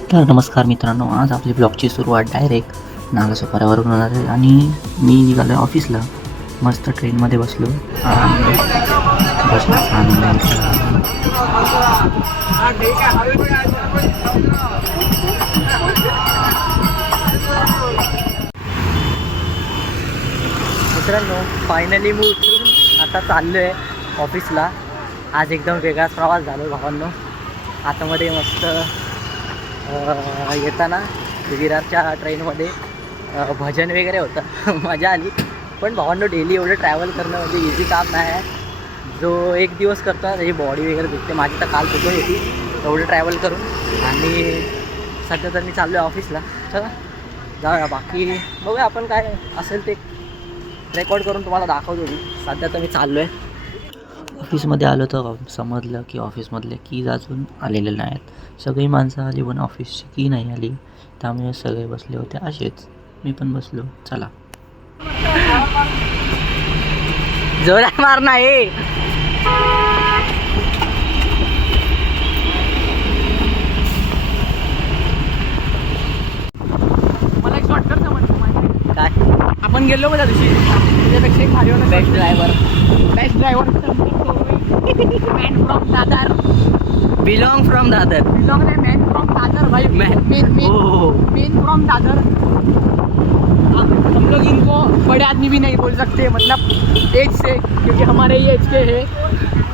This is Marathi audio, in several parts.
तर नमस्कार मित्रांनो, आज आपली ब्लॉगची सुरुवात डायरेक्ट नालासोपाऱ्यावरून होणार आहे आणि मी निघालो आहे ऑफिसला. मस्त ट्रेनमध्ये बसलो आणि बसण्याचा आनंद घेतला. मित्रांनो, फायनली मी उठून आता चाललो आहे ऑफिसला. आज एकदम वेगळाच प्रवास झालो भावांनो. आतामध्ये मस्त येताना विरारच्या ट्रेनमध्ये भजन वगैरे होतं. मजा आली. पण भावांनो, डेली एवढं ट्रॅव्हल करणं म्हणजे इझी काम नाही आहे. जो एक दिवस करतो ना त्याची बॉडी वगैरे दुखते. माझी तर काल दुखत होती एवढं ट्रॅव्हल करून. आणि सध्या तर मी चाललो आहे ऑफिसला. चला जाऊया, बाकी बघूया आपण काय असेल ते रेकॉर्ड करून तुम्हाला दाखवतो. मी सध्या तर मी चाललो आहे ऑफिसमध्ये. आलो तर समजलं की ऑफिसमधले कीज अजून आलेले नाहीत. सगळी माणसं आली पण ऑफिसची की नाही आली, त्यामुळे सगळे बसले होते असेच. मी पण बसलो. चला जोरात मार नाही. मला एक शॉर्टकट समजलं. काय आपण गेलो त्या दिवशी, त्याच्यापेक्षा एक भारी होता. Best driver man from Dadar. Belong from Dadar. Belong है मैन फ्रॉम दादर भाई. Main from Dadar. हम लोग इनको बड़े आदमी भी नहीं बोल सकते, मतलब एज से, क्योंकि हमारे ये एज के है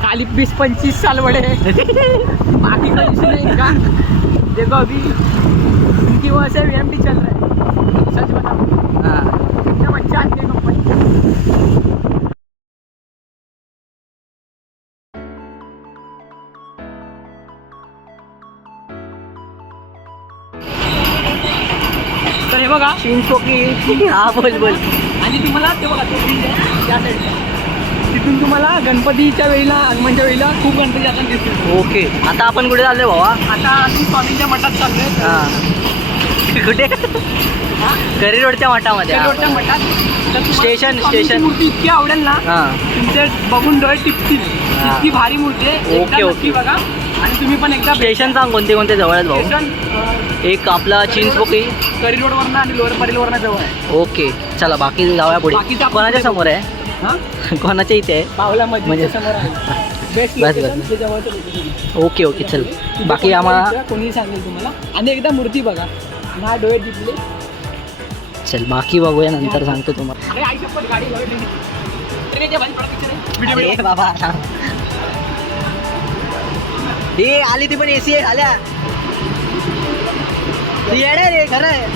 खाली 20-25 साल बड़े हैं. बाकी का इशू नहीं इनका. देखो अभी इनकी वजह से VMT चल रहा है. सच बताओ. हाँ, एकदम अच्छा आदमी कंपनी. तर हे बघा चिंचपोकळी. हा बोल बोल. आणि तुम्हाला ते बघा तो bridge आहे त्या साईडला. तिथून तुम्हाला गणपतीच्या वेळेला, आगमनच्या वेळेला खूप गणपती जाताना दिसतील. ओके, आता आपण कुठे चाललोय भावा? आता आम्ही स्वामींच्या मठात चाललोय. हां, कुठे? करी रोडच्या मठामध्ये. रोडच्या मठात. तर तुम्हाला स्टेशन- स्वामींची स्टेशन. मूर्ती इतकी आवडेल ना, हां, तुमचे बघून डोळे टिपतील. हां. इतकी भारी मूर्ती आहे. एकदा ओके, नक्की ओके. बघा. आणि तुम्ही पण एकदा स्टेशन सांग कोणते कोणते जवळ आहेत भाऊ? स्टेशन एक आपला चिंचपोकळी. करी रोडवरनं आणि लोअर परेलवरनं जवळ आहे. ओके, चला बाकी जाऊया पुढे. बाकीचं आपण कोणाच्या पुढे समोर आहे? हां, कोणाच्या इथे आहे? पावला म्हणजे समोर आहे. बेस्ट बस, लोकेशन, बस. ते जवळचं लोकेशन. ओके ओके, चल. तिथे बाकी कोणी आम्हाला विचारा, कोणीही सांगेल तुम्हाला. आणि एकदा मूर्ती बघा, ना डोळे दिसले. चल बाकी बघूया, नंतर सांगतो तुम्हाला. अरे आई शपथ, गाडी बघा. ट्रेनच्या बाजू पडा पिक्चर आहे. अरे बाबा, हे आली ती पण AC आहे आल्या. ती येणार रे, खरं आहे.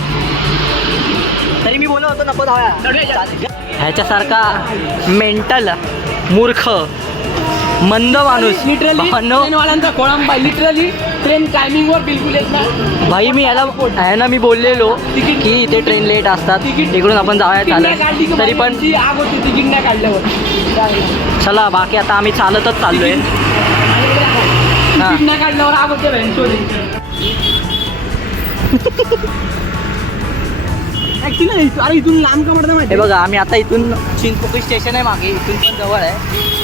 तरी मी बोलत होतो नको धावया. ह्याच्यासारखा मेंटल मूर्ख मंद माणूस लिटरली भावांनो. ट्रेनवाल्यांचा कोळंबा. लिटरली ट्रेन टायमिंगवर बिलकुल येत नाही. भाई मी याला आहे ना, मी बोललेलो की इथे ट्रेन लेट असतात, इकडून आपण जाऊया चालत. तरी पण आग होती तिकीट नाही काढल्यावर. चला बाकी आता आम्ही चालतच चाललोय. तिकीट नाही काढल्यावर आग होते ऍक्च्युली. अरे इथून लांब का पडतं हे माहिती? बघा, आम्ही आता इथून चिंचपोकळी स्टेशन आहे मागे, इथून पण जवळ आहे.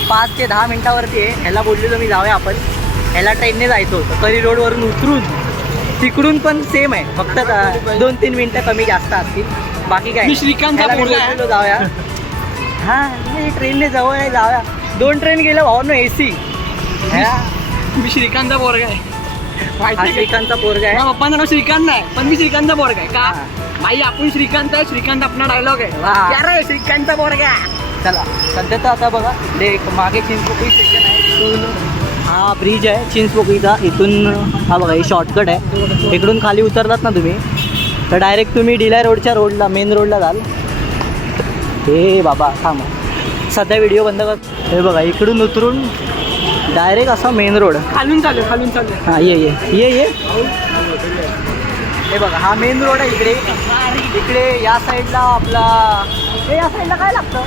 5 ते 10 मिनिटावरती आहे. ह्याला बोललेलो मी जाऊया आपण. ह्याला ट्रेनने जायचं होतं. करी रोडवरून उतरून तिकडून पण सेम आहे, फक्त 2-3 मिनटं कमी जास्त असतील. बाकी काय मी श्रीकांतचा ह्याला मी पोरगा आहे. बोललेलो जाऊया. हां, नाही ट्रेनने जवळ आहे, जाऊया. 2 ट्रेन गेलं भावांनो AC. मी श्रीकांतचा पोरगा आहे. हा माहिती श्रीकांतचा पोरगा आहे. पप्पांचं नाव श्रीकांत नाही, पण मी श्रीकांतचा पोरगा आहे. का हा. भाई आपण श्रीकांत आहे. श्रीकांत आपला डायलॉग आहे. वा. अरे श्रीकांतचा पोरगा. चला सध्या तर आता बघा, ते मागे चिंचपोकळी स्टेशन आहे. इथून हा ब्रिज आहे चिंचपोकळीचा. इथून हा बघा, हे शॉर्टकट आहे. इकडून खाली उतरलात ना तुम्ही तर डायरेक्ट तुम्ही डिलाय रोडच्या रोडला, मेन रोडला जाल. हे बाबा थांबा, सध्या व्हिडिओ बंद कर. हे बघा, इकडून उतरून डायरेक्ट असा मेन रोड. खालून चालू. हां, ये. हे बघा, हा मेन रोड आहे. इकडे या साईडला आपला, हे या साईडला काय लागतं?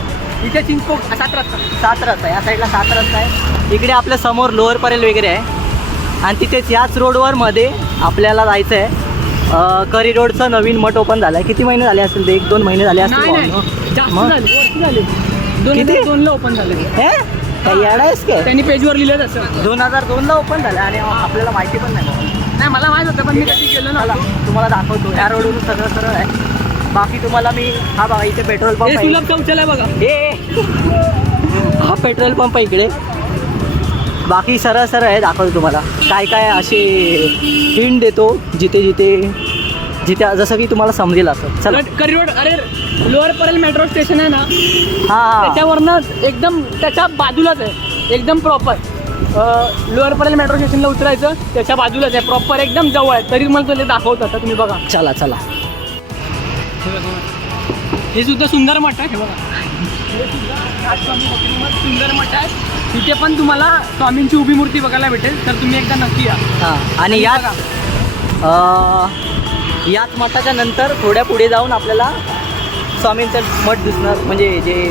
इथे चिंचपोक 7 रस्ता. 7 रस्ता. या साईडला 7 रस्ता आहे. इकडे आपल्या समोर लोअर परेल वगैरे आहे. आणि तिथेच याच रोडवर मध्ये आपल्याला जायचं आहे. करी रोडचं नवीन मठ ओपन झालं आहे. किती महिने झाले असेल ते? 1-2 महिने झाले असतील. जास्त मग? झाले. किती? 2002ला ओपन झाले. हे काही येडा आहेस काय? त्यांनी पेजवर लिहिलं तसं. 2002ला ओपन झालं आणि आपल्याला माहिती पण नाही. नाही मला माहित होतं पण मी कधी गेलो चला ना. तुम्हाला दाखवतो. ह्या रोडवरून सरळ सरळ आहे. बाकी तुम्हाला मी हा बघा इथे पेट्रोल पंप आहे. सुलभ शौचालय बघा. हा पेट्रोल पंप आहे इकडे. बाकी सरळ सरळ आहे. दाखवतो तुम्हाला काय काय असे हिंट देतो जिथे जिथे जिथे जसं की तुम्हाला समजेल असं. चला करिरोड अरे लोअर परल मेट्रो स्टेशन आहे ना हां त्याच्यावरनं एकदम त्याच्या बाजूलाच आहे एकदम प्रॉपर. लोअर परल मेट्रो स्टेशनला उतरायचं त्याच्या बाजूलाच आहे प्रॉपर एकदम जवळ आहे. तरी मला तुला दाखवतो आता तुम्ही बघा. चला चला. हे सुद्धा सुंदर मठ आहे. हे बघा हे सुद्धा स्वामी भक्तिमठ सुंदर मठ आहे. तिथे पण तुम्हाला स्वामींची उभी मूर्ती बघायला भेटेल तर तुम्ही एकदा नक्की या. हां आणि याच मठाच्या नंतर थोड्या पुढे जाऊन आपल्याला स्वामींचं मठ दिसणार. म्हणजे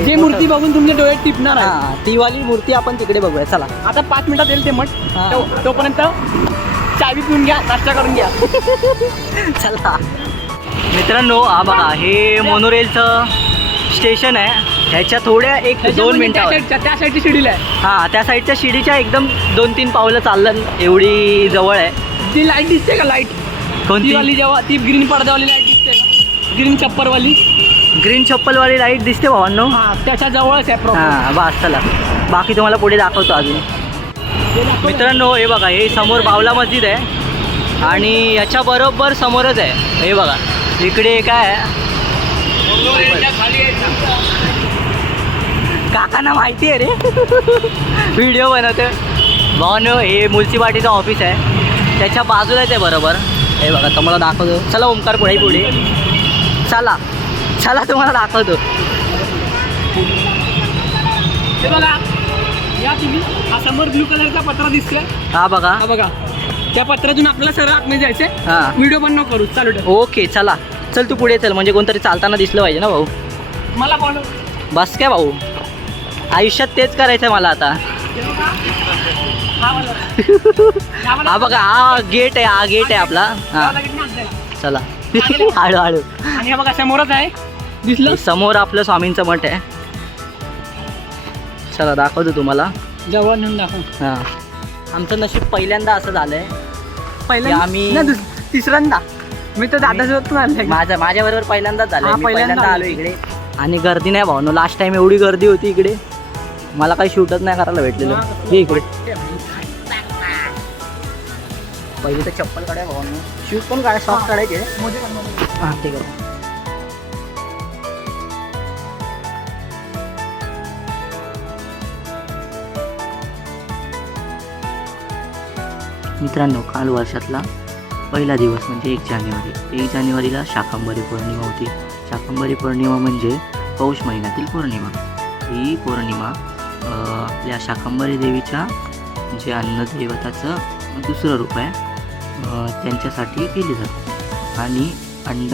जे मूर्ती बघून तुमचे डोळे टिपणार आहे. हां ती वाली मूर्ती आपण तिकडे बघूया. चला आता 5 मिनिटात येईल ते मठ. हां. तोपर्यंत चावी पिऊन घ्या नाश्ता करून घ्या. चला मित्रांनो हा बघा हे मोनोरेलचं स्टेशन आहे. ह्याच्या थोड्या 1-2 मिनिटावर त्या साईडची शिडीला आहे. हां त्या साईडच्या शिडीच्या एकदम 2-3 पावलं चाललं एवढी जवळ आहे. ती लाईट दिसते का लाईट कोणती? ती वाली जेव्हा ती ग्रीन पडद्यावाली लाईट दिसते का ग्रीन चप्परवाली ग्रीन चप्पलवाली लाईट दिसते भावांनो. हा त्याच्या जवळच आहे प्रॉपर. हां बस चला बाकी तुम्हाला पुढे दाखवतो अजून. मित्रांनो हे बघा हे समोर बावला मस्जिद आहे आणि याच्या बरोबर समोरच आहे. हे बघा इकडे काय आहे काकांना माहिती आहे रे व्हिडिओ बनवते भावांनो. हे म्युन्सिपाल्टीचं ऑफिस आहे त्याच्या बाजूलाच आहे बरोबर. हे बघा तुम्हाला दाखवतो. चला ओमकार पुढे पुढे चला चला तुम्हाला दाखवतो. हे बघा या तुम्ही हा समोर ब्लू कलरचा पत्रा दिसतोय. हा बघा हा बघा त्या पत्रातून आपल्याला सरळ आतमध्ये जायचंय. हां व्हिडिओ पण नको करू चालू ठेव. ओके चला चल तू पुढे चल म्हणजे कोणतरी चालताना दिसलं पाहिजे ना भाऊ. मला फॉलो बस काय भाऊ आयुष्यात तेच करायचं मला आता. हा बघा हा गेट आहे. हा गेट आहे आपला. हां चला हळूहळू. आणि हा बघा समोरच आहे दिसलं समोर आपलं स्वामींचं मठ आहे. चला दाखवतो तुम्हाला. जवळ नेऊन दाखव. हां आमचं नशीब पहिल्यांदा असं झालंय. पहिल्यांदा आम्ही- नाही, तिसऱ्यांदा मी तर दादासोबत पण आलोय. माझ्याबरोबर पहिल्यांदाच झालंय. हा, मी पहिल्यांदा पहिल्यांदा आलो आलो. इकडे आणि गर्दी नाही भाऊ. लास्ट टाइम एवढी गर्दी होती इकडे मला काही शूटच नाही करायला भेटलेलं. हे इकडे पहिले तर चप्पल काढाय भावांनो. शूट पण काढाय शॉर्ट काढायचे. हां ठीक आहे. मित्रांनो काल वर्षातला पहिला दिवस म्हणजे 1 जानेवारी. 1 जानेवारीला शाकंभरी पौर्णिमा होती. शाकंभरी पौर्णिमा म्हणजे पौष महिन्यातील पौर्णिमा. ही पौर्णिमा आपल्या शाकंभरी देवीच्या जे अन्नदैवताचं दुसरं रूप आहे त्यांच्यासाठी केली जाते. आणि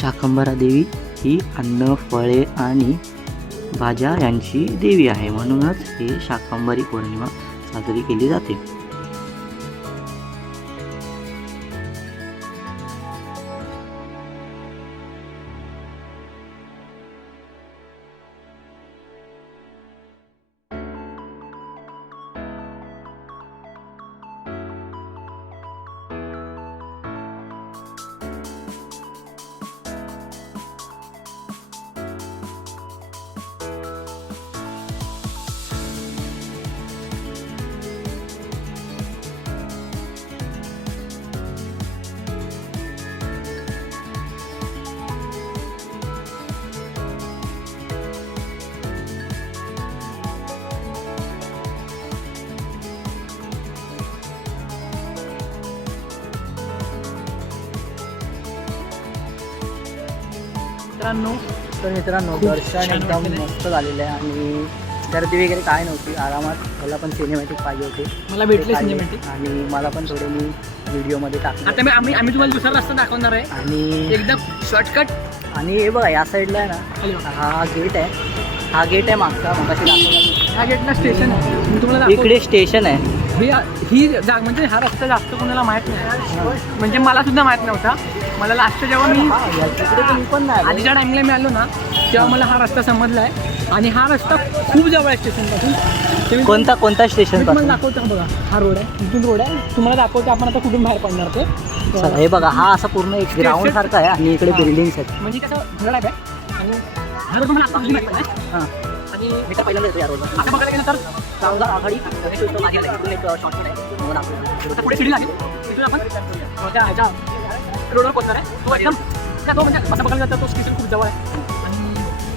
शाकंभरा देवी ही अन्न फळे आणि भाज्या यांची देवी आहे म्हणूनच हे शाकंभरी पौर्णिमा साजरी केली जाते. मित्रांनो दर्शन एकदम मस्त झालेलं आहे आणि गर्दी वगैरे काय नव्हती. आरामात मला पण सिनेमॅटिक पाहिजे होते. मला भेटले सिनेमॅटिक आणि मला पण थोडे मी व्हिडिओमध्ये टाकले. आता आम्ही तुम्हाला दुसरा रस्ता दाखवणार आहे आणि एकदम शॉर्टकट. आणि हे बघा या साईडला आहे ना हा गेट आहे. हा गेट आहे मागचा मगाशी दाखवला. ह्या गेटला स्टेशन आहे मी तुम्हाला इकडे स्टेशन आहे. ही जाग म्हणजे हा रस्ता जास्त कोणाला माहित नाही. म्हणजे मला सुद्धा माहित नव्हता. मला लास्ट जेव्हा मी पण नाही आधीच्या टाइमला मी आलो ना तेव्हा मला हा रस्ता समजला आहे. आणि हा रस्ता खूप जवळ आहे स्टेशनपासून. ते मी कोणता स्टेशन तुम्हाला दाखवतो हा बघा, हा रोड आहे, इथून रोड आहे. तुम्हाला दाखवतो आपण आता कुठून बाहेर पडणार ते. चला हे बघा, हा असा पूर्ण एक ग्राउंड सारखा आहे आणि इकडे बिल्डिंग्स आहेत. म्हणजे कसं घर आहे आणि हा रोड तुम्हाला आता माहिती आहे. हां, आणि मी तर पहिल्यांदा येतो या रोडला. आता बघायला गेलं तर चांगला आघाडी गणेश उत्सव मागे आहे. इकडून एक शॉर्टकट आहे, तुम्हाला दाखवतो. आता पुढे शिडी लागेल, तिथून आपण त्या ह्याच्या रोडवर पोहोचणार आहे. तो एकदम तो म्हणजे असं बघायला गेलं तर तो स्टेशन खूप जवळ आहे. आणि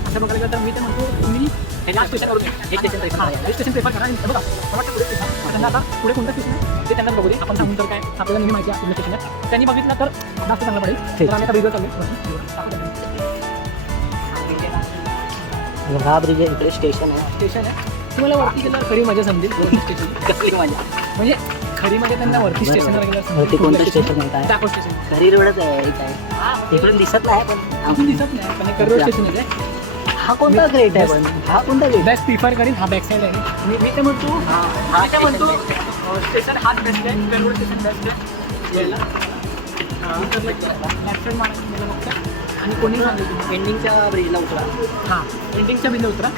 असं बघायला गेलं तर मी ते म्हणतो तुम्ही ह्याच्या स्टेशनवरून एक स्टेशन प्रेफर करा, एक स्टेशन प्रेफर करा. आणि बघा मला वाटतं पुढे स्टेशन त्यांना आता पुढे कोणतं स्टेशन आहे ते त्यांनाच बघू दे. आपण सांगून तर काय आपल्याला नेहमी माहिती आहे कुठलं स्टेशन आहे. त्यांनी बघितलं तर जास्त चांगलं पडेल. तर आम्ही आता वेगळं चालू हा ब्रिज आहे, इकडे स्टेशन आहे. स्टेशन आहे. तुम्हाला वरती गेल्यावर खरी मजा समजेल कोणतं स्टेशन. कसली मजा. म्हणजे खरी मजा त्यांना वरती स्टेशनवर वरती कोणतं स्टेशन आहे काय? टाको स्टेशन घरी रोडच आहे एक आहे. इकडून दिसत नाही पण अजून दिसत नाही, पण एक करोड स्टेशन आहे. हा कोणता ग्रेट आहे पण? हा कोणता ग्रेट? बेस्ट प्रिफर करीन हा बॅक साईड आहे. मी ते म्हणतो हा ते म्हणतो स्टेशन हाच बेस्ट आहे. करोड स्टेशन बेस्ट आहे यायला. लेफ्ट साईड मारायला बघता आणि कोणी सांगितलं तुम्ही एंडिंगच्या ब्रिजला उतरा. हां एंडिंगच्या बिंदू उतरा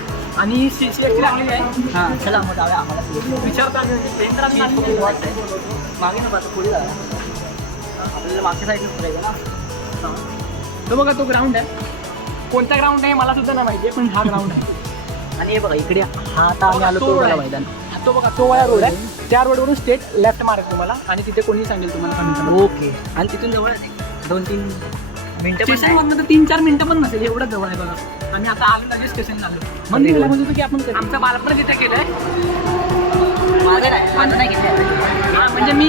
आणि CCXची लागलेली आहे. हां चला मग जाऊया आम्हाला विचारता मागे ना बस पुढे जाऊया. आपल्याला मागच्या साईडला उतरायचं ना. तो बघा तो ग्राउंड आहे. कोणता ग्राउंड आहे मला सुद्धा नाही माहिती आहे, पण हा ग्राउंड आहे. आणि हे बघा इकडे हा आता आम्ही आलो तो बघा मैदान. तो बघा तो वाया रोड आहे. त्या रोडवरून स्टेट लेफ्ट मारेल तुम्हाला आणि तिथे कोणी सांगेल तुम्हाला. ओके. आणि तिथून जवळ 2-3 मिनिटं पण स्टेशन तर 3-4 मिनिटं पण नसेल, एवढं जवळ आहे बघा. आम्ही आता आलो म्हणजे स्टेशन आलो. म्हणजे मला म्हणत होतो की आपण आमचं बालपण तिथे केलंय. माझं नाही घेतलं. हां म्हणजे मी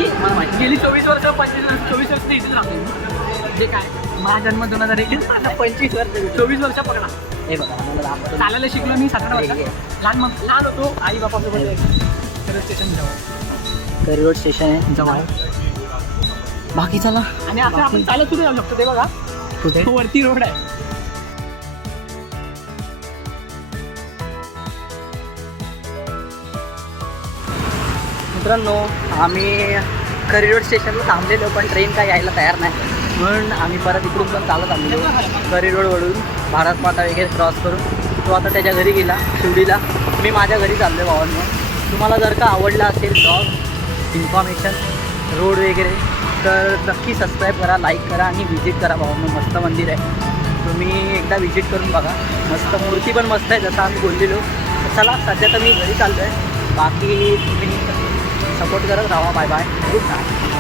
गेली 24 वर्ष 24 वर्ष इथेच राहतो. जे काय माझा जन्म 2001 25 वर्ष 24 वर्ष पकडा. हे बघा आम्हाला दाखवतो. चालायला शिकलो मी 17 वर्षात. लहान होतो आई बापासोबत. स्टेशन जवळ करी रोड स्टेशन आहे जवळ बाकी चला. आणि आता आपण चालत सुद्धा जाऊ शकतो. ते बघा कुठे वरती रोड आहे. मित्रांनो आम्ही करी रोड स्टेशनला थांबलेलो पण ट्रेन काय यायला तयार नाही म्हणून आम्ही परत इकडून पण चालत आलेलो. करी रोडवरून भारत माता वगैरे क्रॉस करून तो आता त्याच्या घरी गेला शिवडीला. मी माझ्या घरी चाललो भावांनो. तुम्हाला जर का आवडला असेल ब्लॉग इन्फॉर्मेशन रोड वगैरे तर नक्की सबस्क्राईब करा, लाईक करा आणि व्हिजिट करा भावांनो. मस्त मंदिर आहे, तुम्ही एकदा व्हिजिट करून बघा. मस्त मूर्ती पण मस्त आहे जसं आम्ही बोललेलो. चला सध्या तर मी घरी चाललो आहे. बाकी तुम्ही सपोर्ट करत राहा. Bye bye, good night.